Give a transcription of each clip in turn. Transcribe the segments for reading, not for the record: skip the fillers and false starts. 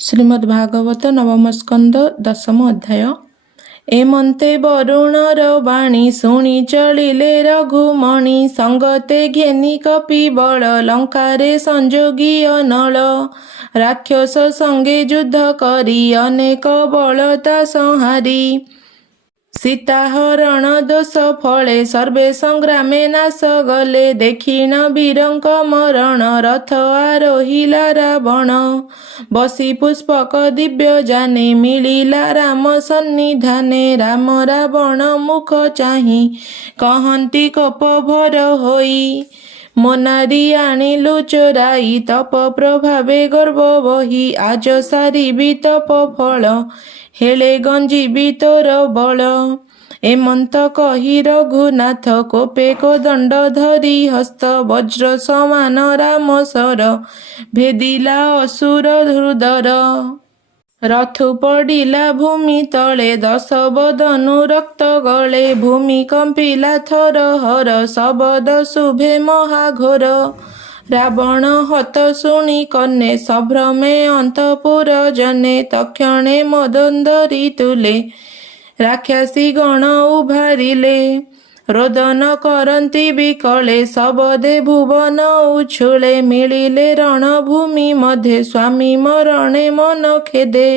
ଶ୍ରୀମଦ୍ଭାଗବତ ନବମ ସ୍କନ୍ଧ ଦଶମ ଅଧ୍ୟାୟ। ଏମନ୍ତେ ବରୁଣର ବାଣୀ ଶୁଣି ଚଳିଲେ ରଘୁମଣି, ସଙ୍ଗତେ ଘେନି କପି ବଳ ଲଙ୍କାରେ ସଂଯୋଗୀ ଅନଳ। ରାକ୍ଷସ ସଙ୍ଗେ ଯୁଦ୍ଧ କରି ଅନେକ ବଳ ତା ସଂହାରି, ସୀତାହରଣ ଦୋଷ ଫଳେ ସର୍ବେ ସଂଗ୍ରାମେ ନାଶ ଗଲେ। ଦେଖିଣ ବୀରଙ୍କ ମରଣ ରଥ ଆରୋହିଲା ରାବଣ, ବସି ପୁଷ୍ପକ ଦିବ୍ୟ ଯାନେ ମିଳିଲା ରାମ ସନ୍ନିଧାନେ। ରାମ ରାବଣ ମୁଖ ଚାହିଁ କହନ୍ତି କୋପ ଭର ହୋଇ, ମୋ ନାରୀ ଆଣିଲୁ ଚୋରାଇ ତପ ପ୍ରଭାବେ ଗର୍ବ ବହି। ଆଜ ସାରିବି ତପ ଫଳ ହେଳେ ଗଞ୍ଜିବି ତୋର ବଳ। ଏମନ୍ତ କହି ରଘୁନାଥ କୋପେ କୋଦଣ୍ଡ ଧରି ହସ୍ତ, ବଜ୍ର ସମାନ ରାମ ସର ଭେଦିଲା ଅସୁର ହୃଦର। ରଥୁ ପଡ଼ିଲା ଭୂମି ତଳେ ଦଶ ବଦନୁ ରକ୍ତ ଗଳେ, ଭୂମି କମ୍ପିଲା ଥର ହର ଶବଦ ଶୁଭେ ମହାଘୋର। ରାବଣ ହତ ଶୁଣି କର୍ଣ୍ଣେ ସଭ୍ରମେ ଅନ୍ତପୁର ଜନେ, ତକ୍ଷଣେ ମଦୋନ୍ଦରୀ ତୁଲେ ରାକ୍ଷସୀ ଗଣ ଉଭାରିଲେ। ରୋଦନ କରନ୍ତି ବିକଳେ ଶବଦେ ଭୁବନ ଉଛୁଳେ, ମିଳିଲେ ରଣଭୂମି ମଧ୍ୟେ ସ୍ୱାମୀ ମରଣେ ମନ ଖେଦେ।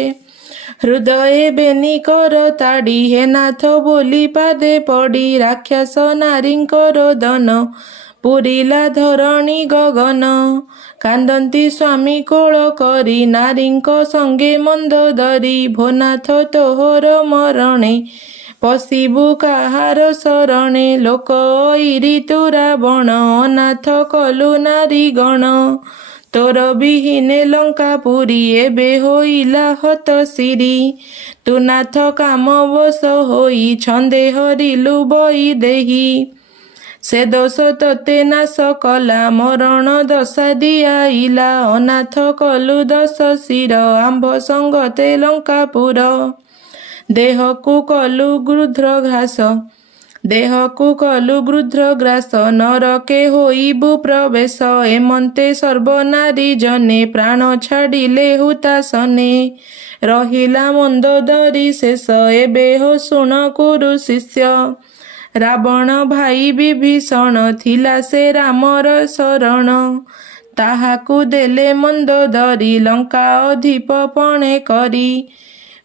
ହୃଦୟେ ବେନି କର ତାଡ଼ି ହେ ନାଥ ବୋଲି ପାଦେ ପଡ଼ି, ରାକ୍ଷସ ନାରୀଙ୍କ ରୋଦନ ପୁରିଲା ଧରଣୀ ଗଗନ। କାନ୍ଦନ୍ତି ସ୍ୱାମୀ କୋଳ କରି ନାରୀଙ୍କ ସଙ୍ଗେ ମନ୍ଦୋଦରୀ, ଭୋ ନାଥ ତୋହର ମରଣେ ପଶିବୁ କାହାର ଶରଣେ। ଲୋକ ଅଇରି ତୁ ରାବଣ ଅନାଥ କଲୁ ନାରୀ ଗଣ, ତୋର ବିହୀନେ ଲଙ୍କାପୁରୀ ଏବେ ହୋଇଲା ହତ ଶିରୀ। ତୁ ନାଥ କାମ ବଶ ହୋଇ ଛନ୍ଦେ ହରିଲୁ ବୈଦେହୀ, ସେ ଦୋଷ ତୋତେ ନାଶ କଲା ମରଣ ଦଶା ଦିଆଇଲା। ଅନାଥ କଲୁ ଦଶ ଶିର ଆମ୍ଭ ସଙ୍ଗତେ ଲଙ୍କାପୁର, ଦେହକୁ କଲୁ ଗୃଧ୍ର ଘାସ ଦେହକୁ କଲୁ ଗୃଧ୍ର ଗ୍ରାସ। ନରକେ ହୋଇବୁ ପ୍ରବେଶ ଏମନ୍ତେ ସର୍ବନାରୀ ଜନେ, ପ୍ରାଣ ଛାଡ଼ିଲେ ହୁତାସନେ ରହିଲା ମନ୍ଦୋଦରୀ ଶେଷ। ଏବେ ହୋ ଶୁଣ କୁରୁ ଶିଷ୍ୟ, ରାବଣ ଭାଇ ବିଭୀଷଣ ଥିଲା ସେ ରାମର ଶରଣ। ତାହାକୁ ଦେଲେ ମନ୍ଦୋଦରୀ ଲଙ୍କା ଅଧିପ ପଣେ କରି,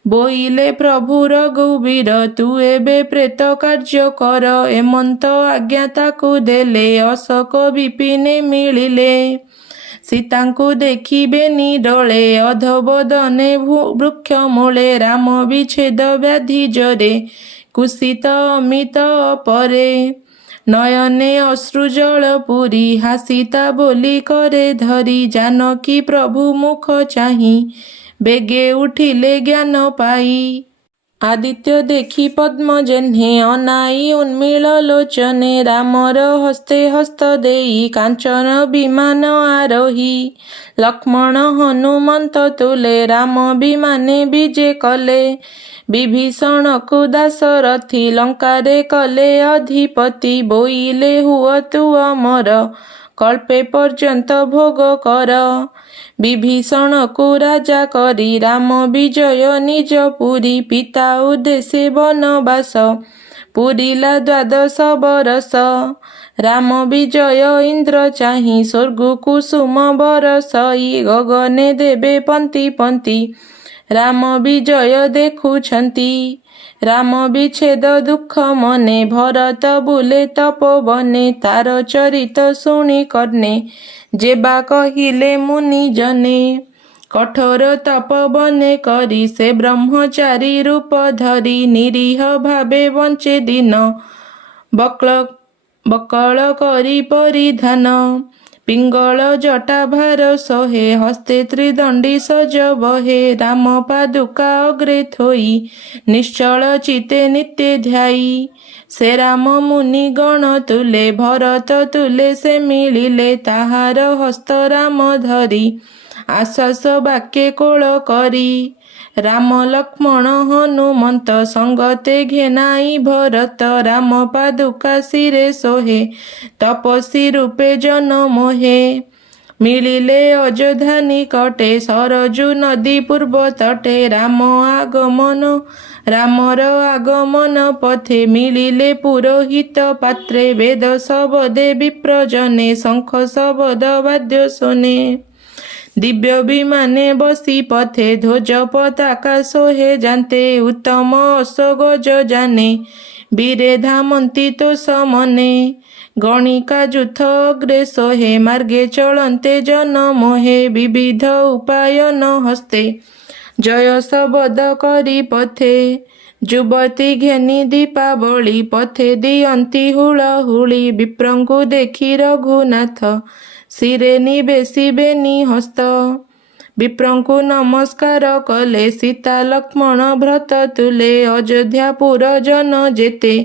ବୋଇଲେ ପ୍ରଭୁ ରଘୁବୀର ତୁ ଏବେ ପ୍ରେତ କାର୍ଯ୍ୟ କର। ଏମନ୍ତ ଆଜ୍ଞା ତାକୁ ଦେଲେ ଅଶୋକ ବିପିନେ ମିଳିଲେ, ସୀତାଙ୍କୁ ଦେଖିବେନି ଡଳେ ଅଧବଦନେ ବୃକ୍ଷ ମୂଳେ। ରାମ ବିଚ୍ଛେଦ ବ୍ୟାଧି ଜୋରେ କୁସିତ ଅମିତ ଅପରେ, ନୟନେ ଅଶ୍ରୁ ଜଳ ପୁରି ହାସିତା ବୋଲି କରେ ଧରି। ଜାନକୀ ପ୍ରଭୁ ମୁଖ ଚାହିଁ ବେଗେ ଉଠିଲେ ଜ୍ଞାନ ପାଇ, ଆଦିତ୍ୟ ଦେଖି ପଦ୍ମ ଜେହ୍ନେ ଅନାଇ ଉନ୍ମିଳ ଲୋଚନେ। ରାମର ହସ୍ତେ ହସ୍ତ ଦେଇ କାଞ୍ଚନ ବିମାନ ଆରୋହୀ, ଲକ୍ଷ୍ମଣ ହନୁମନ୍ତ ତୁଲେ ରାମ ବିମାନେ ବିଜେ କଲେ। ବିଭୀଷଣକୁ ଦାଶରଥି ଲଙ୍କାରେ କଲେ ଅଧିପତି, ବୋଇଲେ ହୁଅ ତୁ ଅମର କଳ୍ପେ ପର୍ଯ୍ୟନ୍ତ ଭୋଗ କର। ବିଭୀଷଣକୁ ରାଜା କରି ରାମ ବିଜୟ ନିଜ ପୁରୀ, ପିତା ଉଦ୍ଦେଶ୍ୟ ବନବାସ ପୁରିଲା ଦ୍ୱାଦଶ ବରଷ। ରାମ ବିଜୟ ଇନ୍ଦ୍ର ଚାହିଁ ସ୍ୱର୍ଗୁ କୁସୁମ ବରଷଇ, ଗଗନେ ଦେବେ ପନ୍ତି ପନ୍ତି ରାମ ବିଜୟ ଦେଖୁଛନ୍ତି। ରାମ ବିଚ୍ଛେଦ ଦୁଃଖ ମନେ ଭରତ ବୁଲେ ତପୋବନେ, ତାର ଚରିତ ଶୁଣି କର୍ଣ୍ଣେ ଯେବା କହିଲେ ମୁନି ଜନେ। କଠୋର ତପବନେ କରି ସେ ବ୍ରହ୍ମଚାରୀ ରୂପ ଧରି, ନିରୀହ ଭାବେ ବଞ୍ଚେ ଦିନ ବକଳ କରି ପରିଧାନ। ପିଙ୍ଗଳ ଜଟା ଭାର ସୋହେ ହସ୍ତେ ତ୍ରିଦଣ୍ଡୀ ସଜ ବହେ, ରାମ ପାଦୁକା ଅଗ୍ରେ ଥୋଇ ନିଶ୍ଚଳ ଚିତେ ନିତ୍ୟ ଧ୍ୟାଇ। ସେ ରାମ ମୁନି ଗଣ ତୁଲେ ଭରତ ତୁଲେ ସେ ମିଳିଲେ, ତାହାର ହସ୍ତ ରାମ ଧରି ଆଶ୍ୱାସ ବାକ୍ୟେ କୋଳ କରି। ରାମ ଲକ୍ଷ୍ମଣ ହନୁମନ୍ତ ସଙ୍ଗତେ ଘେନାଇ ଭରତ, ରାମ ପାଦୁକା ଶିରେ ସୋହେ ତପସ୍ୱୀ ରୂପେ ଜନ ମୋହେ। मिलिले अयोध्या निकटे सरजू नदी पूर्व तटे रामर आगमन पथे मिलिले पुरोहित पात्रे वेद शबदे विप्रजने शंख शबद वाद्य शोने दिव्य विमाने बसी पथे ध्वज पताका सोहे जानते उत्तम अशोगज जाने वीरे धामन्ति तो समने गणिका जुथ अग्रे सोहे मार्गे चलन्ते जन मोहे विविध उपायन हस्ते जय शबद करी पथे युवती घेनी दीपावली पथे दियन्ति हुळहुळी विप्रंकु देखि रघुनाथ शिरे निवेशिबेनि हस्त विप्रंकु नमस्कार कले सीता लक्ष्मण भ्रत तुले अयोध्यापुर जन जेते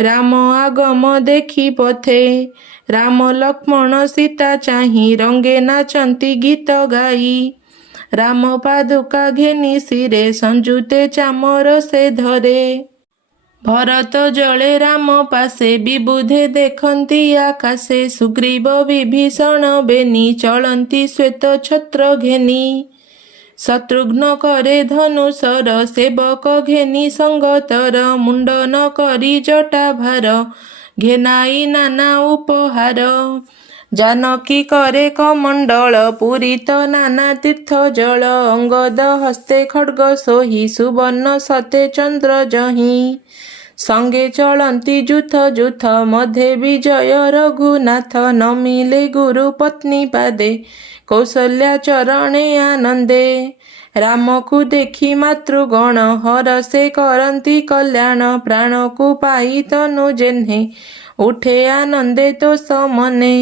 राम आगम देखि पथे राम लक्ष्मण सीता चाहि रंगे नाचन्ति गीत गाई राम पादुका घेनि शिरे संजुते चामर से धरे भरत जले राम पासे विबुधे देखन्ति आकाशे सुग्रीव विभीषण बेनि चलन्ति श्वेत छत्र घेनि शत्रुघ्न करे धनुषर सेवक घेनि संगतर मुंडन करी जटा भार घेनाई नाना उपहार जानकी करे कमंडल पूरित नाना तीर्थ जल अंगद हस्ते खड्ग सोही सुवर्ण सते चंद्र जही संगे चलन्ति जुथ जुथ मध्ये विजय रघुनाथ नमिले गुरु पत्नी पादे कौशल्या चरणे आनंदे रामकु देखि मातृगण हरसे करन्ति कल्याण प्राणकु पाई तनु जेह्ने उठे आनंदे तो समने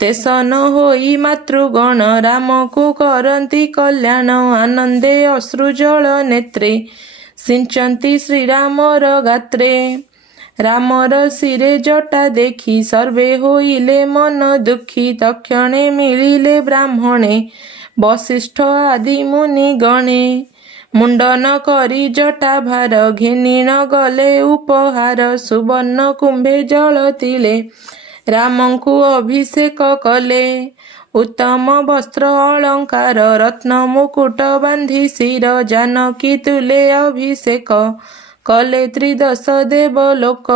तेसन होई मातृगण रामकु करन्ति कल्याण आनंदे अश्रुजल नेत्रे सिंचन्ति श्रीरामर गात्रे रामर शिरे जटा देखि सर्वे होइले मन दुखी तक्षणे मिलिले ब्राह्मणे वसिष्ठ आदि मुनि गणे मुंडन करी जटा भार घेनिण गले उपहार सुवर्ण कुंभे जल तिले रामंकु अभिषेक कले उत्तम वस्त्र अलंकार रत्न मुकुट बांधी शिर जानकी तुले अभिषेक कले त्रिदश देवलोक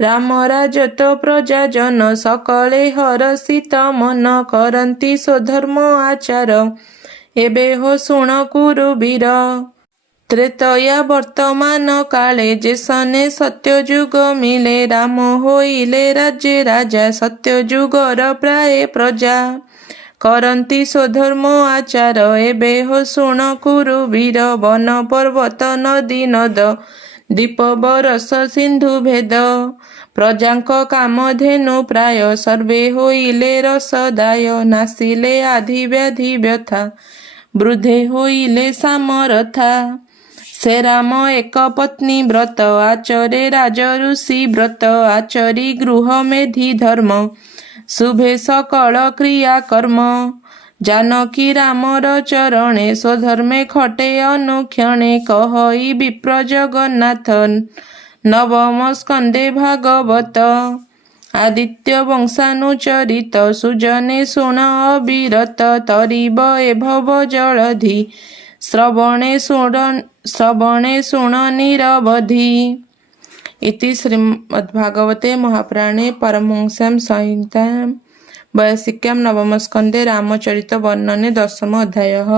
राम राजत प्रजा जन सकले हरषित मन करन्ति स्वधर्म आचार एबे हो शुण कुरुवीर त्रेतया वर्तमान काले जेसने सत्ययुग मिले राम होइले राज्ये राजा सत्ययुगर प्राय प्रजा करन्ति स्वधर्म आचार एबे हो शुण कुरुवीर वन पर्वत नदी नद दीप बरस सिंधु भेद प्रजांक कामधेनु प्राय सर्वे होइले रसदाय नासिले आधि व्याधि व्यथा वृद्धे होइले सामरथा से राम एक पत्नी व्रत आचरे राजऋषि व्रत आचरी गृह मेधि धर्म शुभे सकल क्रिया कर्म जानकी रामर चरणे स्वधर्मे खटे अनुक्षणे कहई विप्र जगन्नाथ नवम स्कंदे भागवत आदित्य वंशानुचरित सुजने शुण अविरत तरिब ए भव जलधि श्रवणे शुण निरवधि इति श्रीमद्भागवते महापुराणे परमहंस्यां संहितायां वैयासिक्यां नवमस्कन्धे रामचरित वर्णने 10 अध्यायः।